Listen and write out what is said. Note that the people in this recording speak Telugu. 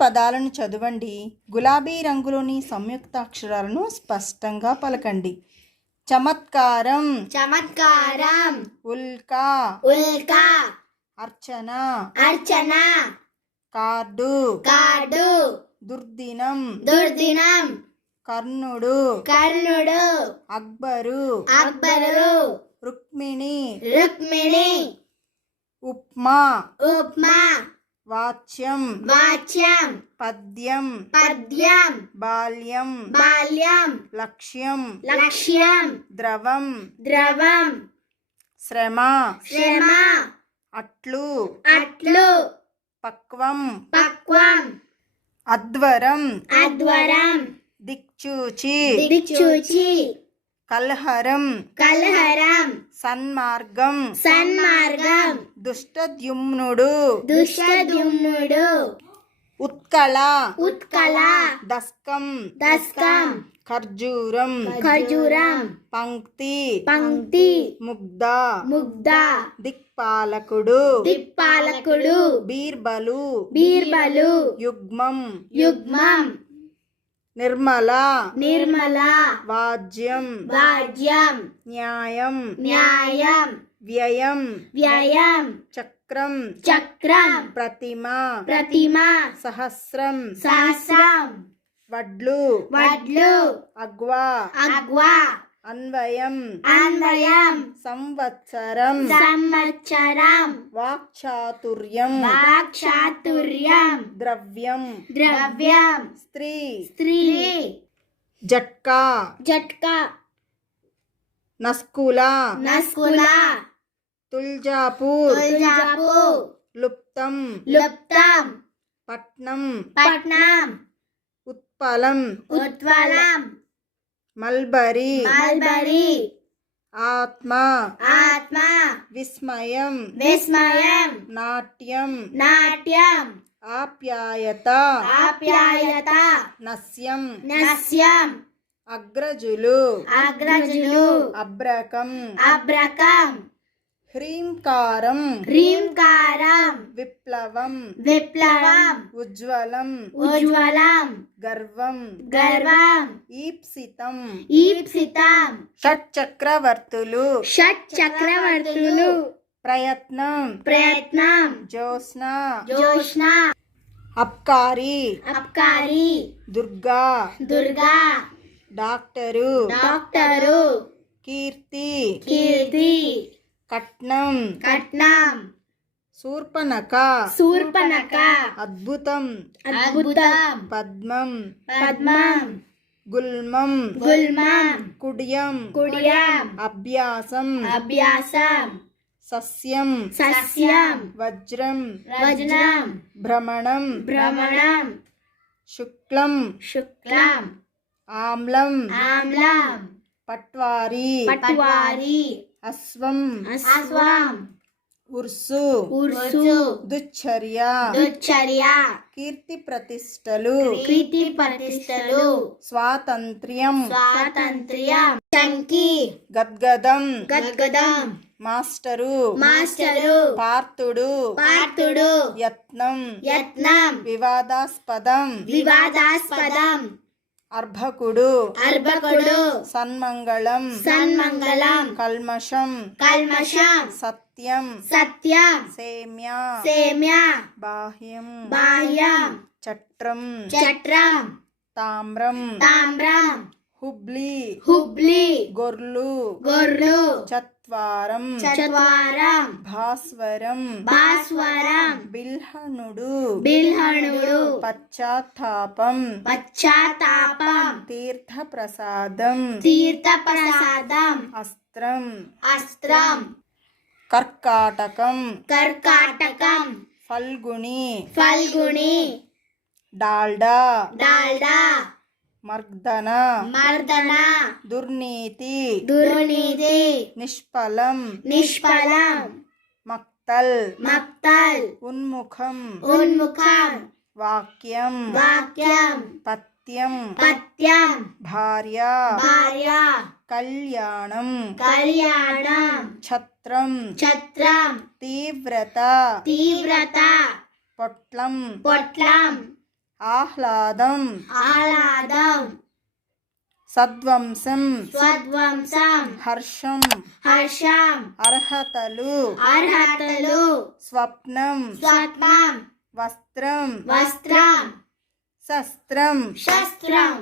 పదాలను చదవండి. గులాబీ రంగులోని సంయుక్తాక్షరాలను స్పష్టంగా పలకండి. చమత్కారం, చమత్కారం, ఉల్కా, ఉల్కా, అర్చన, అర్చన, కార్డు, కార్డు, దుర్దినం, దుర్దినం, కర్ణుడు, కర్ణుడు, అక్బరు, అక్బరు, రుక్మిణి, రుక్మిణి, ఉప్మా, ఉప్మా, వాచ్యం, వాచ్యం, పద్యం, పద్యం, బాల్యం, బాల్యం, లక్ష్యం, లక్ష్యం, ద్రవం, ద్రవం, శ్రమ, శ్రమ, అట్లు, అట్లు, పక్వం, పక్వం, అధ్వరం, అధ్వరం, దిక్చూచి, దిక్చూచి, కల్హరం, కల్హరం, సన్మార్గం, సన్మార్గం, దుష్టద్యుమ్నుడు, దుష్టద్యుమ్నుడు, ఉత్కళ, ఉత్కళ, దస్కం, దస్కం, ఖర్జూరం, ఖర్జూరం, పంక్తి, పంక్తి, ముగ్ధ, ముగ్ధ, దిక్పాలకుడు, దిక్పాలకుడు, బీర్బలు, బీర్బలు, యుగ్మం, యుగ్మం, నిర్మల, నిర్మల, వాజ్యం, వాజ్యం, న్యాయం, న్యాయం, వ్యయం, వ్యయం, చక్రం, చక్రం, ప్రతిమ, ప్రతిమ, సహస్రం, సహస్రం, వడ్లు, వడ్లు, అగ్వా, అగ్వా, అన్వయం, అన్వయం, సంవత్సరం, సంవత్సరం, వాక్చాతుర్యం, వాక్చాతుర్యం, ద్రవ్యం, ద్రవ్యం, స్త్రీ, స్త్రీ, జట్కా, జట్కా, నస్కుల, నస్కుల, తుల్జాపూర్, తుల్జాపూర్, లుప్తం, లుప్తం, పట్నం, పట్నం, ఉత్పలం, ఉత్పలం, మల్బరీ, మల్బరీ, ఆత్మ, ఆత్మ, విస్మయం, విస్మయం, నాట్యం, నాట్యం, ఆప్యాయత, ఆప్యాయత, నస్యం, నస్యం, అగ్రజులు, అగ్రజులు, అబ్రకం, అబ్రకం, హ్రీంకారం, హ్రీంకారం, విప్లవం, విప్లవం, ఉజ్వలం, ఉజ్వలం, గర్వం, గర్వం, ఈప్సితం, ఈప్సితం, షట్చక్రవర్తులు, షట్చక్రవర్తులు, ప్రయత్నం, ప్రయత్నం, జ్యోత్స్న, జోష్ణ, అబ్కారి, అబ్కారి, దుర్గా, దుర్గా, డాక్టరు, డాక్టరు, కీర్తి, కీర్తి, కట్నం, కట్నం, శూర్పణఖ, శూర్పణఖ, అద్భుతం, అద్భుతం, పద్మం, పద్మం, గుల్మం, గుల్మం, కుడియం, కుడియం, అభ్యాసం, అభ్యాసం, సస్యం, సస్యం, వజ్రం, వజ్రం, భ్రమణం, భ్రమణం, శుక్లం, శుక్లం, ఆమ్లం, ఆమ్లం, పట్వారి, పట్వారి, అశ్వం, అశ్వం, ఉర్సు, ఉర్సు, దుశ్చర్య, దుశ్చర్య, కీర్తి ప్రతిష్టలు, కీర్తి ప్రతిష్టలు, స్వాతంత్ర్యం, స్వాతంత్ర్యం, చంకి, గద్గదం, గద్గదం, మాస్టరు, మాస్టరు, పార్థుడు, పార్థుడు, యత్నం, యత్నం, వివాదాస్పదం, వివాదాస్పదం, అర్భకుడు, అర్భకుడు, సన్మంగళం, సన్మంగళం, కల్మషం, కల్మషం, సత్యం, సత్యం, సేమ్య, సేమ్య, బాహ్యం, బాహ్యం, చట్రం, చట్రం, తామ్రం, తామ్రం, హుబ్లీ, హుబ్లీ, గొర్లు, గొర్లు, చత్వారం, చత్వారం, భాస్వరం, భాస్వరం, బిల్హణుడు, బిల్హణుడు, పశ్చాత్తాపం, పశ్చాత్తాపం, తీర్థప్రసాదం, తీర్థప్రసాదం, అస్త్రం, అస్త్రం, కర్కాటకం, కర్కాటకం, ఫల్గుణి, ఫల్గుణి, డాల్డా, డాల్డా, మర్దన, మర్దన, దుర్నీతి, దుర్నీతి, నిష్ఫలం, నిష్ఫలం, మక్తల్, మక్తల్, ఉన్ముఖం, ఉన్ముఖం, వాక్యం, వాక్యం, పత్యం, పత్యం, భార్య, భార్య, కళ్యాణం, కళ్యాణం, ఛత్రం, ఛత్రం, తీవ్రత, తీవ్రత, పొట్లం, పొట్లం, ఆహ్లాదం ఆహ్లాదం సద్వంశం స్వధ్వంసం హర్షం హర్షం అర్హతలు అర్హతలు స్వప్నం స్వప్నం వస్త్రం వస్త్రం శస్త్రం శస్త్రం